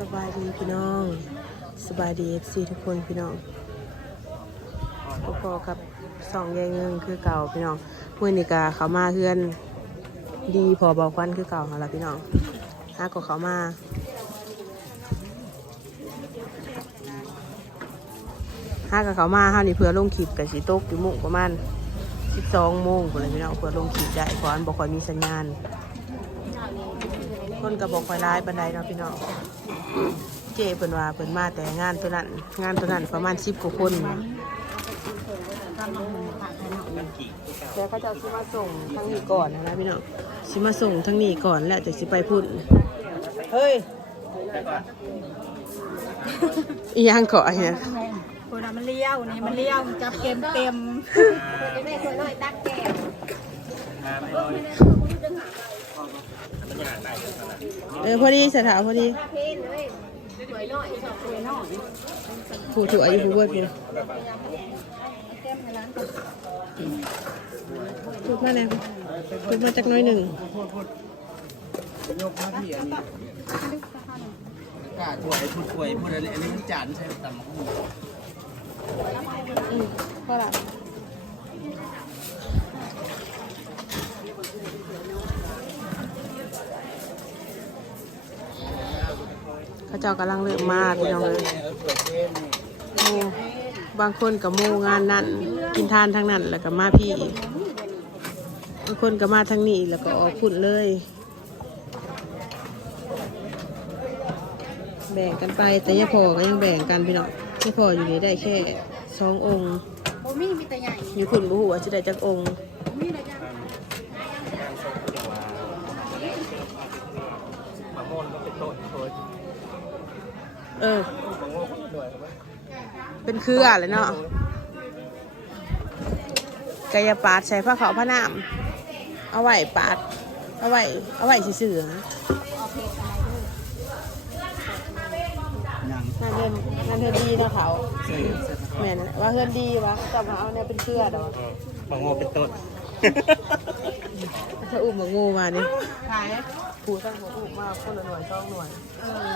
สบายดีพี่น้อง สบายดีเอฟซีทุกคนพี่น้องพอๆกับสองแยงเงิงคือเก่าพี่น้องเมื่อนี้กาเขามาเพื่อนดีพอบอกควันคือเก่าค่ะละพี่น้องหาก็เขามาหากับเขามาห้านี่เพื่อลงคลิปกับสีตกอยู่โมุงประมาณสิบสองโมงคนเลยพี่น้องเพื่อลงคลิปได้เพราะอันบอกคอยมีสัญญาณ คนก็บอกคอยร้ายบันไดเนาะพี่น้องเจเพิ่นว่าเพิ่นมาแต่งานตัวนั้น งานตัวนั้นประมาณสิบกว่าคนแต่เขาจะเอาสิมาส่งทั้งนี้ก่อนนะนะพี่น้องสิมาส่งทั้งนี้ก่อนแล้วจะสิไปพุ่นเฮ้ยอีหยังเกาะเนี่ยคนมันเลี้ยวนี่มันเลี้ยวจับเกมเต็มเออพอดีสถานพอดีผู้ถูกอายุผู้เบิดผู้ถูกมาแล้วถูกมาจากหน้อยหนึ่งยกมาพี่อันนี้กาถวยพูดถวยพูดอะไรอันนี้มันจานใช่ตำมะฮูอืมก็ละ เขาเจ้ากำลังเริ่มมาพี่น้องเลยโมบางคนกับโมงานนั่นกินทานทั้งนั้นแล้วก็มาพี่บางคนก็มาทางนี้แล้วก็ออกพุ่นเลย แบ่งกันไปแต่ยายพอก็ยังแบ่งกันพี่น้องยายพออยู่นี่ได้แค่สององค์โบมีมีแต่ใหญ่อยู่พุ่นบุหัวาจะได้จักองค์ มีแต่ยัง มะม่วงก็เป็นต้นโอย เออมะม่วงหน่วยเป็นเครือเลยเนาะกายปาดใส่ผ้าขาวผ้าน้ำเอาไว้ปาด เอาไว้ เอาไว้ซื่อๆนะยังงานเดินงานเดินดีเนาะเขาแม่นแหละว่าเฮือนดีวะจับมาเอาเนี่ยเป็นเครือเดอมะม่วงเป็นต้นถ้าอุ้มมางูมานี่ขาย ผูตั้งหัวอุ้มมาคนละหน่วยสองหน่วย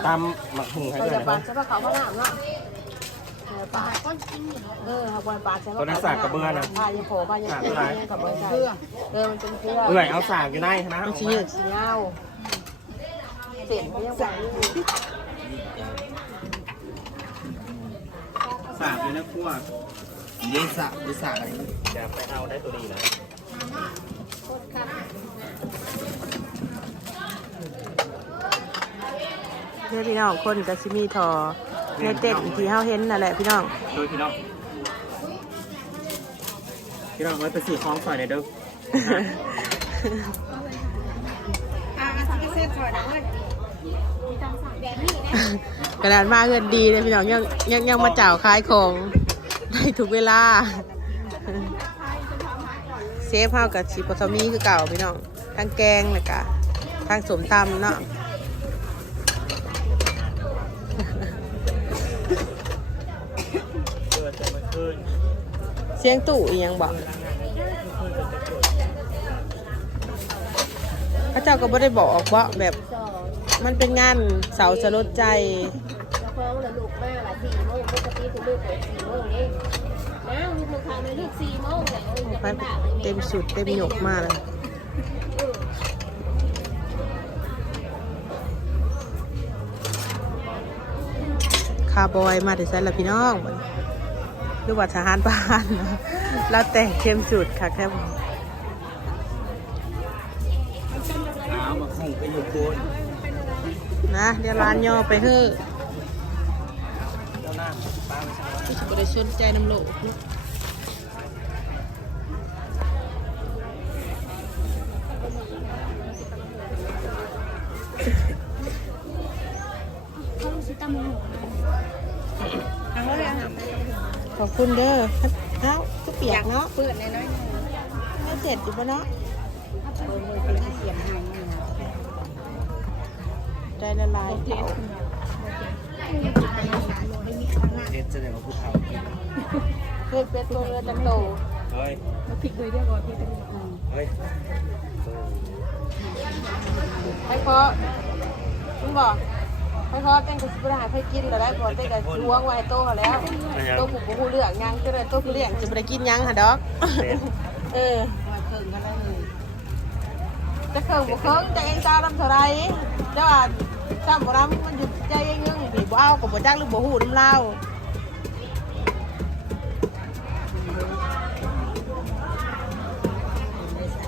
ตำมะฮุงให้กาด้วยยนะปาดใส่ผ้าขาวผ้าน้ำเนาะกายปาดก้อนกินอยู่เออหักวันปาดใส่ผ้าตัวนั้นสากกระเบื้อนะผ้ายาโผล่ผ้ายาสากเพื่อะไรอกับใบใส่เออมันเป็นเครือเอื่อยเอาสากอยู่ในนะมันชี้ยืดชี้ยาวเสียงเขายังไหวอยู่สากอยู่ในครัวเดี๋ยวสากเดี๋ยวสากอะไรจะไปเอาได้ตัวนี้นะ เนี่ยพี่น้องคนกับซิมีทอในเต้นที่เฮาเห็นนั่นแหละพี่น้องโดยพี่น้อง พี่น้องไว้ไปสื่อคล้องฝ่ายในอยเด้ออ่าสังเกตถอยหลังเลยแบบนี้นะกระดาษมาเงินดีเลยพี่น้องยังยังยังมาเจ้าขายของได้ทุกเวลา เซฟเฮากับชีปทมีคือเก่าพี่น้องทั้งแกงแล้วก็ทั้งสมตำเนาะ สียงตู่อีหยังบอกพระเจ้าก็บ่ได้บอกว่าแบบมันเป็นงานเสาสลดใจจะฟ้องแล้วลูกมาละสี่โมงปกติคุณลูกเปิดสี่โมงเองนะลูกมึงทำเลยลูกสี่โมงเลยเออจะไปเป็นบ้าลยเต็มสุดเต็มหยกมากเลยคาร์บอยมาแต่ใส่ละพี่น้อง หรือว่าทหารบ้านเนาะแล้วแต่งเข้มสุดค่ะแค่บอกเอามะฮุงไปอยู่โคนนะเดี๋ยวร้านย่อไปเฮ้อะเจ้าหน้าป้าไม่ใช่ที่จะบริสุทธิ์ใจน้ำโลก ขอบคุณเด้อเอ้าก็เปียกเนาะเปิดในน้อยๆไม่เสร็จอยู่ปะเนาะใจละลายเผาเฮ็ดจะได้มาพูดเขาเพื่อเป็ดตัวเรือจังโตเฮ้ยมาพลิกเลยเรียกว่าพลิกกันเฮ้ยให้เพราะมึงบอก ไปให้ทอดเป็นกุศลให้กินแล้วได้ก่อนได้ก็ล้วงไว้ให้โตเขาแล้วโตผูกผูเลือกยังก็เลยโตผู้เลี้ยงจะไปกินยังหะดอกเออมาเคิงกันได้เลยจะเคิงบุเคิงจะเองตาลำเท่าไรเจ้าว่าจำบ่รำมันหยุดใจเองยังผีบ่เอากับบ่จักหรือบ่หูน้ำเล่า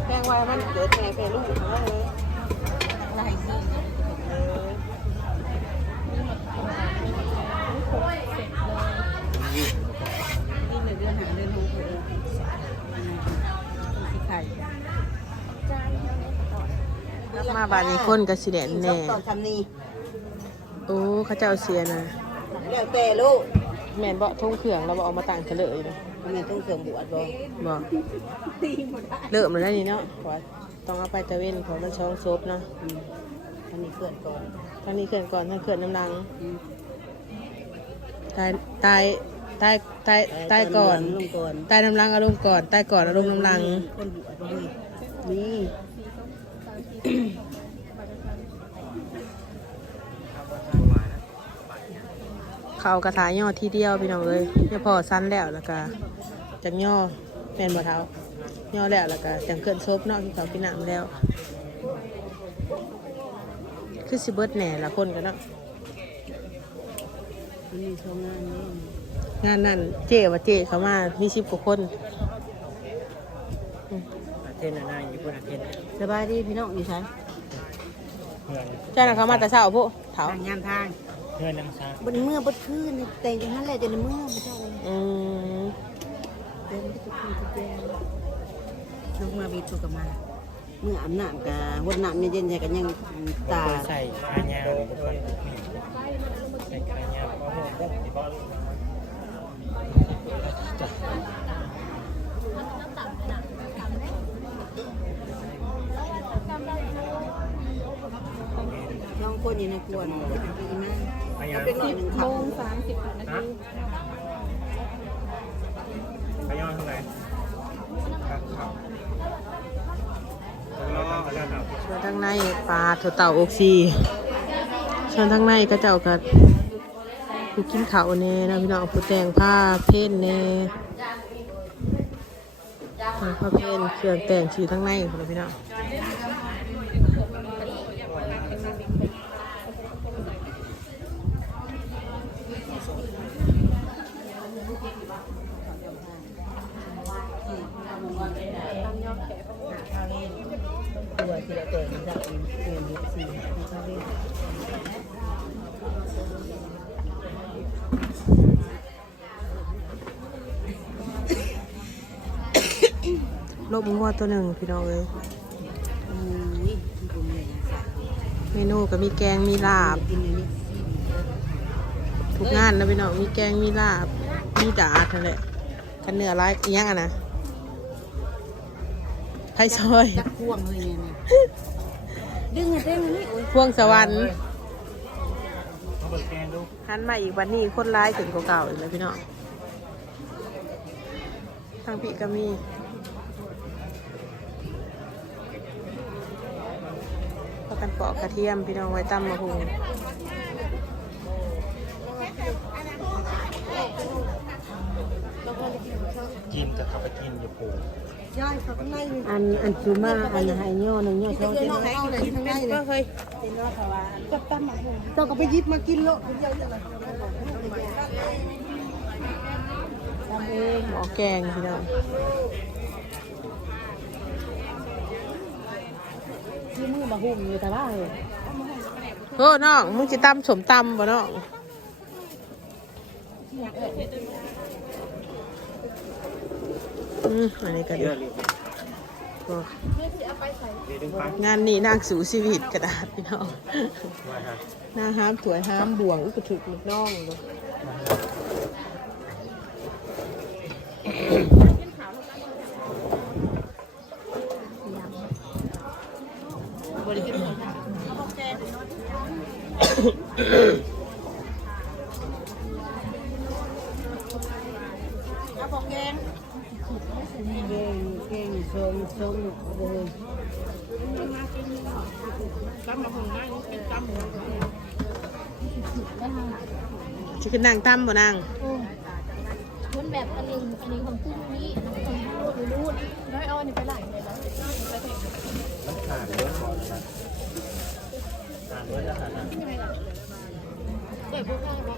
แพงไว้มันเกิดแม่แพลูกของมันเลยไล่ซื้อ เออ นี่เดือนหาเดือนหกเองสิไข่ กลับ มาบ้านนี้คนก็สิแดนแน่ตอนทำนี่โอ้เขาเจ้าเสียนะแล้วแต่ลูกแม่นบ่ทงเครื่องเราบ่เอามาต่างเฉลยนะทำไมต้องเสื่อมบวชบ่บ่เริ่มแล้วนี่เนาะเพราะว่าต้องเอาไปตะเวนเพราะมันช่องซบเนาะอืมอันนี้เกิดก่อนทางนี้เขื่อนก่อนทางเขื่อนน้ำลังอืมตายตายตายตายตายก่อนลงก่อนตายน้ำลังอารมณ์ก่อนตายก่อนอารมณ์น้ำลังคนบวชบ่ เลยนี่เขากระถายย่อทีเดียวพี่น้องเลยเดี๋ยพอสั้นแล้วแล้วก็จังย่อแม่นบ่เท้าย่อแล้วแล้วก็จังเขื่อนซบเนาะที่เขากินน้ำแล้ว คือสิเบิดแหน่ละคนกันเนาะอันนี้ชมงานนี่งานนั่นเจ๊ว่าเจ๊เขามามีสิบกว่าคน เทนนาอยู่บนเทนสบายดีพี่น้องอยู่ใชั้นเพื่นะเขามาแต่เช้าพวกเถาทางงานทางเพื่อนนังซาบนเมื่อบนคืนนี่แต่งนั่นแหละจะในเมื่อไม่ใช่เลยอืมเดินไปทุกคืนทุกแย่ลงมาบีทุกกันมาเมื่ออาบน้ำกับวันน้ำเย็นๆกันยังตาใส่ขายาวใส่ขายาวก็หมดที่บ้าน คนอยู่ในครัวนดีมากขายาเป็นหน่อยหนึ่งครับสามสิบนาทีขายาวเท่าไหร่ครับครับแล้วก็แล้วครับส่วนทางในปลาถั่วเต่าอกซีส่วนทางในก็เจ้ากับผู้กินข้าวเน่นะพี่น้องผู้แต่งผ้าเพ้นเน่ผ้าเพ้นเครื่องแต่งชื่อทางในคนละพี่น้อง ตัวที่เราแต่งจากเปลี่ยนยุคสีเขาเรียกลบงัวตัวหนึ่งพี่น้องเลยอืมนี่คุณเนี่ยเมนูก็มีแกงมีลาบ กินอยู่นี่ทุกงานนะพี่น้องมีแกงมีลาบ มีดาดนั่นแหละกันเนื้อร้ายอีหยังอะนะ ไผ่ซอยจักพ่วงเลยเนี่ยดึงเต้นนี่โอ้ยพวงสวรรค์เอาเปิดแกงดูหันมาอีกวันนี้คนร้ายถึงเก่าๆอีกแล้วพี่น้องทางพี่ก็มีพากันปอกกระเทียมพี่น้องไว้ตำมะฮุง กินจะเข้าไปกินอยู่ปูย่อยเขาข้างในอันอันซูมาอันไหนย่อหนึ่งย่อสองเจ็ดเอาเลยข้างในเลยก็เคยกับตั้มมาต้องก็ไปยิบมากินโลดเยอะๆเลยทำเองหมอแกงพี่น้องที่มือมาหุ่มอยู่แต่ว่าโอ้น้องมึงจะตำสมตำบ่น้องอื มอันนี้ก็ดีเยอะเลยโอ้เดี๋ยวดึงฟังงานนี้นางสู่ชีวิตกระดาษพี่น้องมาฮะหน้าห้ามถวยห้ามบ่วงอุกถึกลูกน้องเลยเอาบอกแกง เก่งเก่งส้มส้มเลย ตำมะฮุงง่ายกินตำหมู จะขึ้นนั่งตั้มบ่นั่งมันแบบอันหนึงอันนี้ของกุ้งนี้อันนี้ของกุ้งอยู่นู่นน้อยอาอันนี้ไปไหลเลยนะไปเถอะมันขาดเยอะพอแล้วนะขาดเยอะแล้วขาดนะเปิดพวกข้าวะ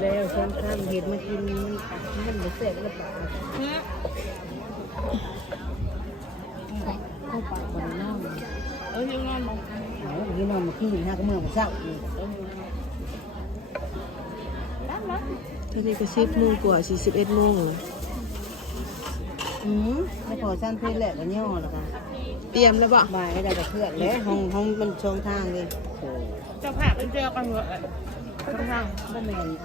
แล้วซ้ำข้ามเห็ดมากินมันมันบ่แซ่บแล้วปากเข้าปากบ่ได้นอนเออยังนอนมอง เอาพี่นอนมาขี้หาก็เมื่อมาเช้านี่น้ำนะตอนนี้ก็สิบโมงกว่าสี่สิบเอ็ดโมงเลยอืมไม่พอสั้นเพื่อนแหละก็ย่อแล้วกันเตรียมแล้วบ่บ่ายก็ได้กับเพื่อนแล้วห้องห้องมันช่องทางเลยเจ้าภาพเป็นเจ้ากันเหรอข้างล่างบ่แม่นอันนี้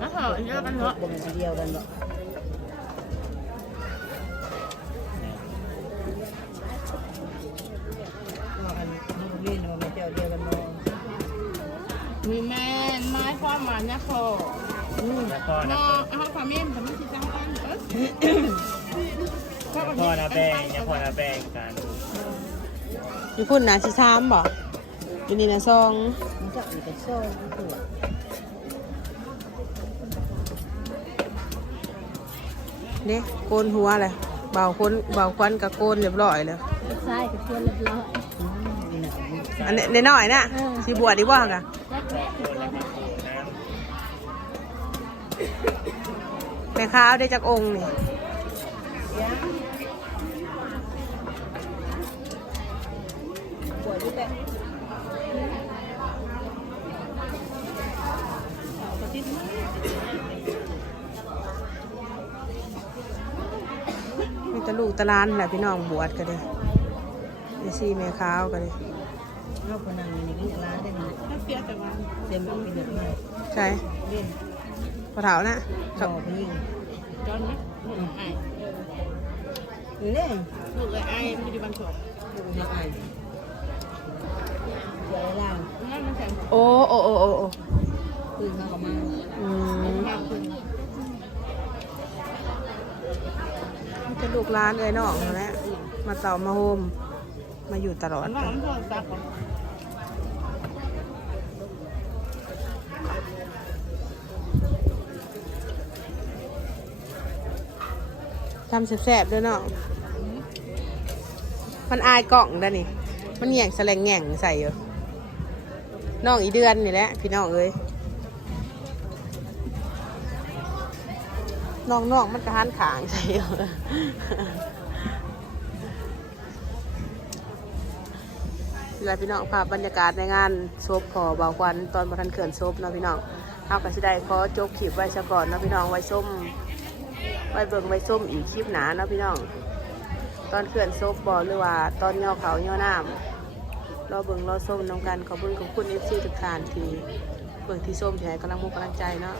นะเหรอเจ้ากันเหรอบ่แม่นอันเดียวกันบ่ว่าอันนี้เรียนว่ามันเจ้าเดียวกันบ่มีแม่นไม้ความหมายนะพอแล้วก็นนะอเอาความเม่นแต่ไม่ใช่จังกันเออพ่อนะแป้งยังพ่อนะแป้งกันอยู่พุ่นนะสิสามบ่อยู่นี่นะซองมันจะมีกระซ่อนตัวเด้โกนหัวเลยเบาคนเบาควันกับโกนเรียบร้อยแล้วใช่กับเพื่อนเรียบร้อย อันนี้ในน้อยน่ะสิบวชดีบ่กะแรกคนละพันโนะแม่ค้าเอาได้จากองค์นี่ปวดอยู่แต่มีแตะลูกตะหลานแหละพี่น้องบวชกันเลยไอซี่แม่ค้าเอากันเลย เอาคนนั้นนี่นี่ร้านได้นี่ๆเสียแต่ว่าเต็มเป็นแบบนี้ใช่เล่นพอเถานะต่อไปยิงจอนไหมลูกไอ้นี่เล่นลูกไอ้ไม่ได้บันทบลูกเด็กอ่านเดี๋ยวล่างนั่นมันแข็งโอ้โอ้โอ้โอ้โอ้คืนเขาก็มาอืมมากขึ้นมีแต่ลูกร้านเอ้ยน้องนั่นแหละมาเต่ามาโฮมมาอยู่ตลอด มันว่ามันโดนซัก ทำแซ่บๆด้วยเนาะมันอายกล่องด้านี่ มันแหง่งแสลงแหง่งใส่อยู่น้องอีเดือนนี่แหละพี่น้องเอ้ยน้องน้องมันกระหันขางใส่อยู่แล้วพี่น้องภาพบรรยากาศในงานศพพอเบาควันตอนบทันเขื่อนศพเนาะพี่น้องเอากันสิได้ขอจบคลิปไว้ซะก่อนเนาะพี่น้องไว้ส้ม ไว้เบิ่งไว้ส้มอีกคลิปหนาเนาะพี่น้อง ตอนเขื่อนซบบอหรือว่าตอนย่อเขาย่อน้ำรอเบิ่งรอส้มน้องกันขอบคุณขอบคุณเอฟซีทุกท่านที่เบิ่งที่ส้มแชร์กำลังมุกกำลังใจเนาะ